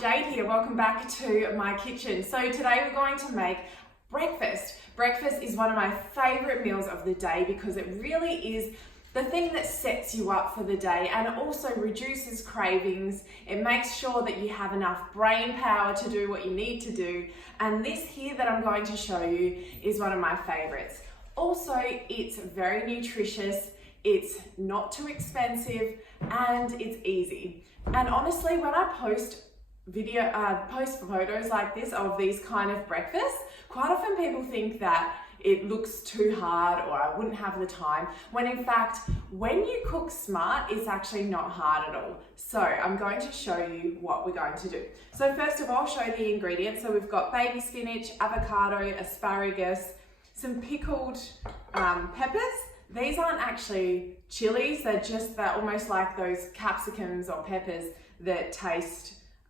Jade here. Welcome back to my kitchen. So today we're going to make breakfast. Breakfast is one of my favorite meals of the day because it really is the thing that sets you up for the day and also reduces cravings. It makes sure that you have enough brain power to do what you need to do. And this here that I'm going to show you is one of my favorites. Also, it's very nutritious, it's not too expensive, and it's easy. And honestly, when I post photos like this of these kind of breakfasts, quite often people think that it looks too hard or I wouldn't have the time, when in fact, when you cook smart, it's actually not hard at all. So I'm going to show you what we're going to do. So first of all, I'll show you the ingredients. So we've got baby spinach, avocado, asparagus, some pickled peppers. These aren't actually chilies, they're almost like those capsicums or peppers that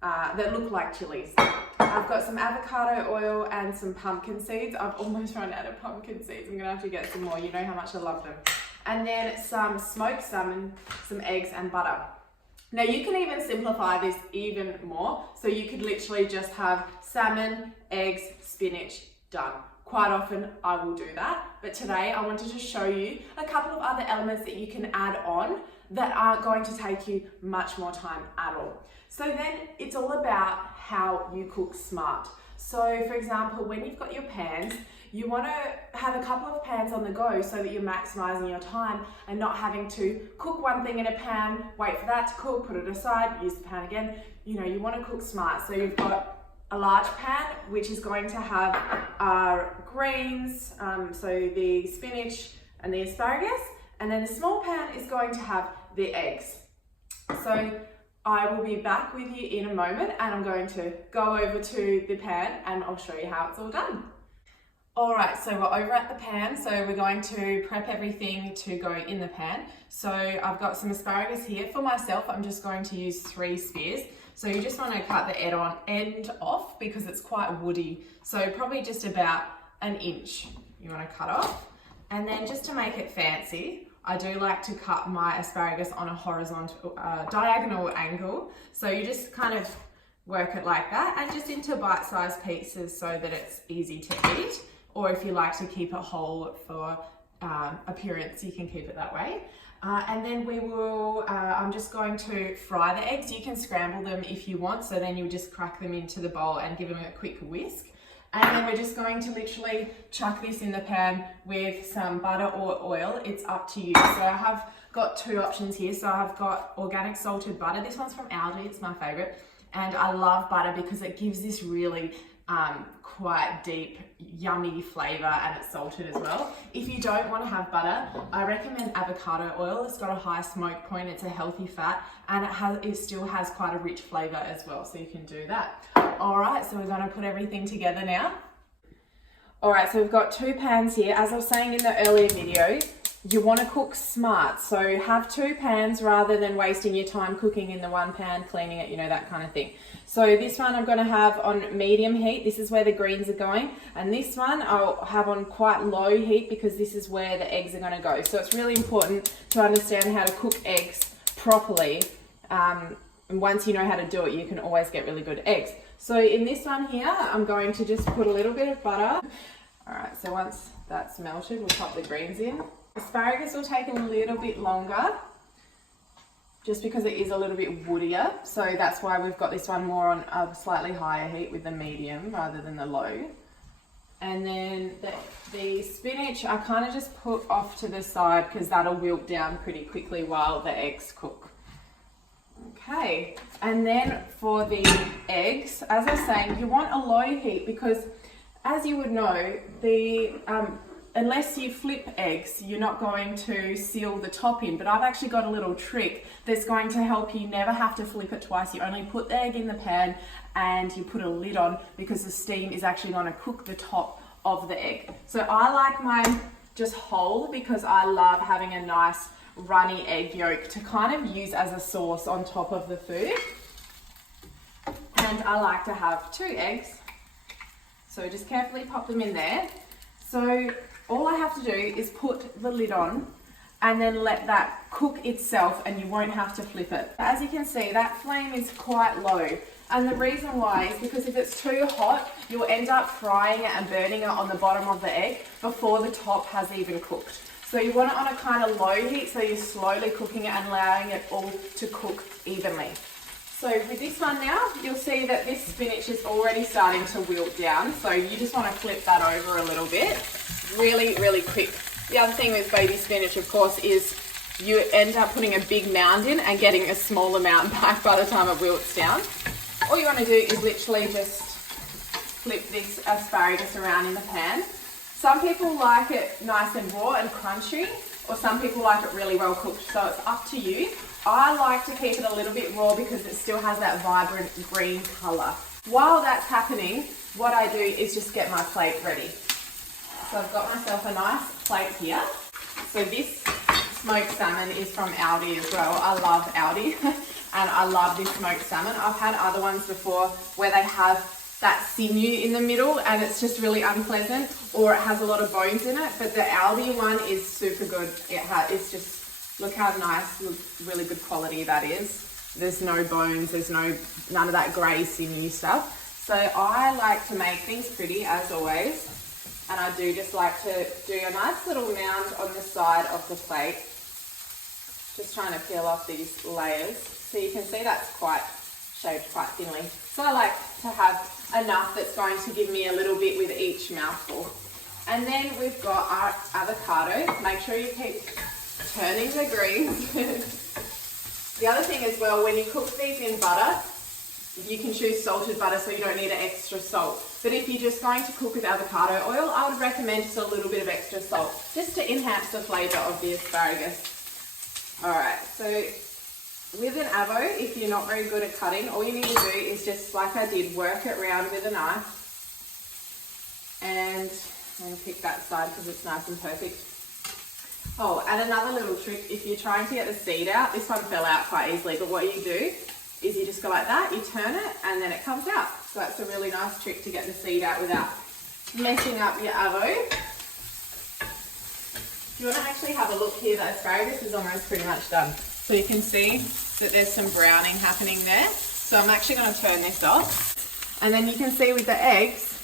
that look like chilies. I've got some avocado oil and some pumpkin seeds. I've almost run out of pumpkin seeds. I'm gonna have to get some more. You know how much I love them. And then some smoked salmon, some eggs and butter. Now you can even simplify this even more. So you could literally just have salmon, eggs, spinach, done. Quite often I will do that, but today I wanted to show you a couple of other elements that you can add on that aren't going to take you much more time at all. So then it's all about how you cook smart. So for example, when you've got your pans, you want to have a couple of pans on the go so that you're maximizing your time and not having to cook one thing in a pan, wait for that to cook, put it aside, use the pan again. You know, you want to cook smart. So you've got a large pan, which is going to have our greens, so the spinach and the asparagus, and then the small pan is going to have the eggs. So I will be back with you in a moment and I'm going to go over to the pan and I'll show you how it's all done. All right, so we're over at the pan, so we're going to prep everything to go in the pan. So I've got some asparagus here. For myself, I'm just going to use 3 spears. So you just want to cut the end off because it's quite woody. So probably just about 1 inch you want to cut off. And then just to make it fancy, I do like to cut my asparagus on a horizontal, diagonal angle. So you just kind of work it like that and just into bite-sized pieces so that it's easy to eat. Or if you like to keep it whole for appearance, you can keep it that way. And then we will, I'm just going to fry the eggs. You can scramble them if you want, so then you just crack them into the bowl and give them a quick whisk. And then we're just going to literally chuck this in the pan with some butter or oil. It's up to you. So I have got 2 options here. So I've got organic salted butter. This one's from Aldi, it's my favorite. And I love butter because it gives this really quite deep, yummy flavor, and it's salted as well. If you don't want to have butter, I recommend avocado oil. It's got a high smoke point, it's a healthy fat, and it still has quite a rich flavor as well, so you can do that. All right, so we're going to put everything together now. All right, so we've got 2 pans here. As I was saying in the earlier video, you want to cook smart, so have 2 pans rather than wasting your time cooking in the 1 pan, cleaning it, you know, that kind of thing. So this one I'm going to have on medium heat. This is where the greens are going, and this one I'll have on quite low heat because this is where the eggs are going to go. So it's really important to understand how to cook eggs properly, and once you know how to do it, you can always get really good eggs. So in this one here, I'm going to just put a little bit of butter. All right, so once that's melted, we'll pop the greens in. Asparagus will take a little bit longer just because it is a little bit woodier. So that's why we've got this one more on a slightly higher heat with the medium rather than the low. And then the spinach, I kind of just put off to the side because that'll wilt down pretty quickly while the eggs cook. Okay, and then for the eggs, as I was saying, you want a low heat because, as you would know, unless you flip eggs, you're not going to seal the top in. But I've actually got a little trick that's going to help you never have to flip it twice. You only put the egg in the pan and you put a lid on because the steam is actually going to cook the top of the egg. So I like mine just whole because I love having a nice runny egg yolk to kind of use as a sauce on top of the food. And I like to have 2 eggs. So just carefully pop them in there. So all I have to do is put the lid on and then let that cook itself and you won't have to flip it. As you can see, that flame is quite low. And the reason why is because if it's too hot, you'll end up frying it and burning it on the bottom of the egg before the top has even cooked. So you want it on a kind of low heat, so you're slowly cooking it and allowing it all to cook evenly. So with this one now, you'll see that this spinach is already starting to wilt down. So you just want to flip that over a little bit, really, really quick. The other thing with baby spinach, of course, is you end up putting a big mound in and getting a small amount back by the time it wilts down. All you want to do is literally just flip this asparagus around in the pan. Some people like it nice and raw and crunchy, or some people like it really well cooked, so it's up to you. I like to keep it a little bit raw because it still has that vibrant green colour. While that's happening, what I do is just get my plate ready. So I've got myself a nice plate here. So this smoked salmon is from Aldi as well. I love Aldi and I love this smoked salmon. I've had other ones before where they have that sinew in the middle and it's just really unpleasant, or it has a lot of bones in it, but the Aldi one is super good. It's just, look how nice, look, really good quality that is. There's no bones, there's none of that grey sinew stuff. So I like to make things pretty as always, and I do just like to do a nice little mound on the side of the plate. Just trying to peel off these layers. So you can see that's shaped quite thinly. So I like to have enough that's going to give me a little bit with each mouthful. And then we've got our avocado. Make sure you keep turning the greens. The other thing as well, when you cook these in butter, you can choose salted butter so you don't need an extra salt. But if you're just going to cook with avocado oil, I would recommend just a little bit of extra salt, just to enhance the flavour of the asparagus. Alright, so with an avo, if you're not very good at cutting, all you need to do is just, like I did, work it round with a knife. And I'm going to pick that side because it's nice and perfect. Oh, and another little trick, if you're trying to get the seed out, this one fell out quite easily, but what you do is you just go like that, you turn it, and then it comes out. So that's a really nice trick to get the seed out without messing up your avo. If you want to actually have a look here, the asparagus is almost pretty much done. So you can see that there's some browning happening there. So I'm actually going to turn this off. And then you can see with the eggs,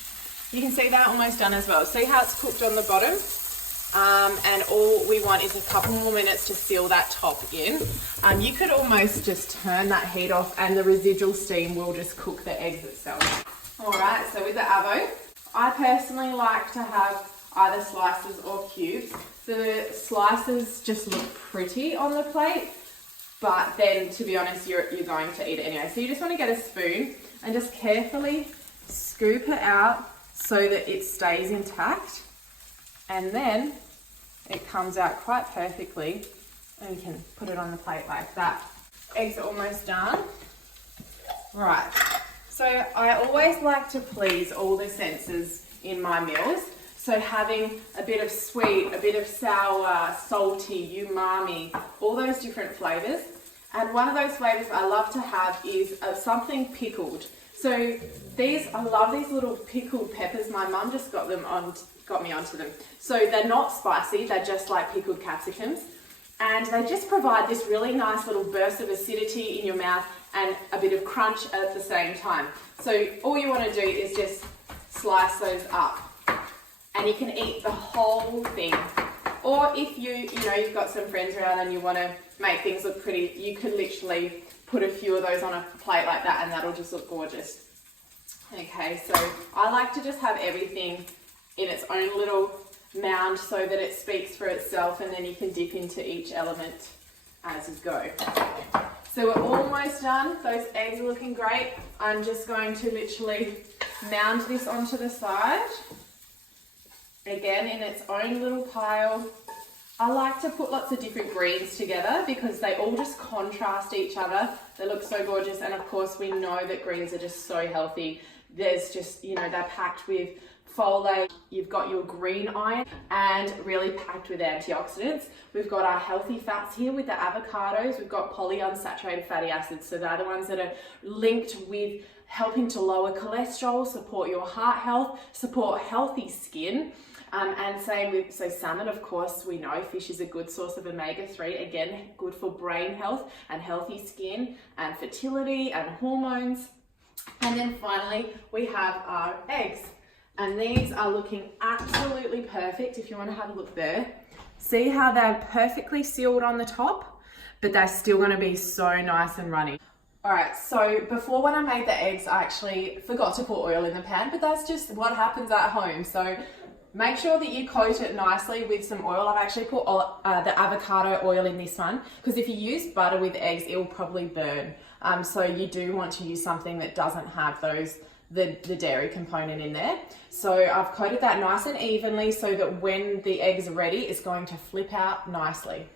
you can see they're almost done as well. See how it's cooked on the bottom? And all we want is a couple more minutes to seal that top in. You could almost just turn that heat off and the residual steam will just cook the eggs itself. Alright, so with the avo, I personally like to have either slices or cubes. The slices just look pretty on the plate, but then to be honest, you're going to eat it anyway. So you just want to get a spoon and just carefully scoop it out so that it stays intact, and then it comes out quite perfectly and you can put it on the plate like that. Eggs are almost done. Right, so I always like to please all the senses in my meals. So having a bit of sweet, a bit of sour, salty, umami, all those different flavours. And one of those flavours I love to have is something pickled. So I love these little pickled peppers. My mum just got me onto them. So they're not spicy, they're just like pickled capsicums. And they just provide this really nice little burst of acidity in your mouth and a bit of crunch at the same time. So all you want to do is just slice those up. And you can eat the whole thing. Or if you've got some friends around and you want to make things look pretty, you could literally put a few of those on a plate like that and that'll just look gorgeous. Okay, so I like to just have everything in its own little mound so that it speaks for itself, and then you can dip into each element as you go. So we're almost done. Those eggs are looking great. I'm just going to literally mound this onto the side. Again, in its own little pile. I like to put lots of different greens together because they all just contrast each other. They look so gorgeous, and of course we know that greens are just so healthy. There's just, they're packed with folate, you've got your green iron, and really packed with antioxidants. We've got our healthy fats here with the avocados. We've got polyunsaturated fatty acids, so they're the ones that are linked with helping to lower cholesterol, support your heart health, support healthy skin. And same with, salmon, of course, we know fish is a good source of omega-3, again, good for brain health and healthy skin and fertility and hormones. And then finally, we have our eggs. And these are looking absolutely perfect. If you want to have a look there. See how they're perfectly sealed on the top, but they're still going to be so nice and runny. All right, so before when I made the eggs, I actually forgot to put oil in the pan, but that's just what happens at home. So make sure that you coat it nicely with some oil. I've actually put the avocado oil in this one, because if you use butter with eggs, it will probably burn. So you do want to use something that doesn't have the dairy component in there. So I've coated that nice and evenly so that when the eggs are ready, it's going to flip out nicely.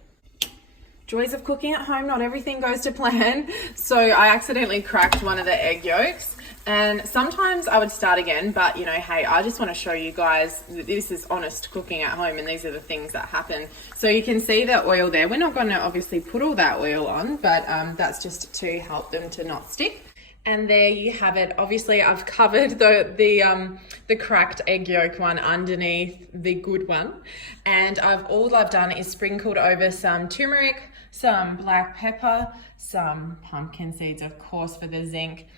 Joys of cooking at home, not everything goes to plan. So I accidentally cracked one of the egg yolks, and sometimes I would start again, but you know, hey, I just want to show you guys that this is honest cooking at home and these are the things that happen. So you can see the oil there. We're not going to obviously put all that oil on, but that's just to help them to not stick. And there you have it. Obviously, I've covered the cracked egg yolk one underneath the good one, and all I've done is sprinkled over some turmeric, some black pepper, some pumpkin seeds, of course, for the zinc,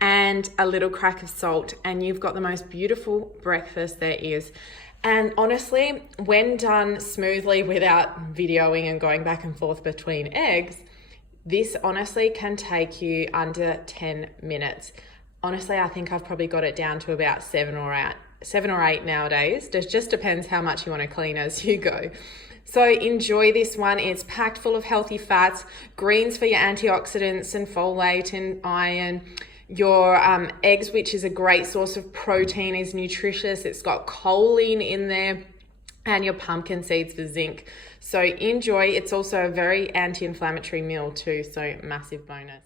and a little crack of salt, and you've got the most beautiful breakfast there is. And honestly, when done smoothly without videoing and going back and forth between eggs, this honestly can take you under 10 minutes. Honestly, I think I've probably got it down to about 7 or 8 nowadays. It just depends how much you want to clean as you go. So enjoy this one. It's packed full of healthy fats, greens for your antioxidants and folate and iron. Your eggs, which is a great source of protein, is nutritious. It's got choline in there, and your pumpkin seeds for zinc. So enjoy. It's also a very anti-inflammatory meal too, so massive bonus.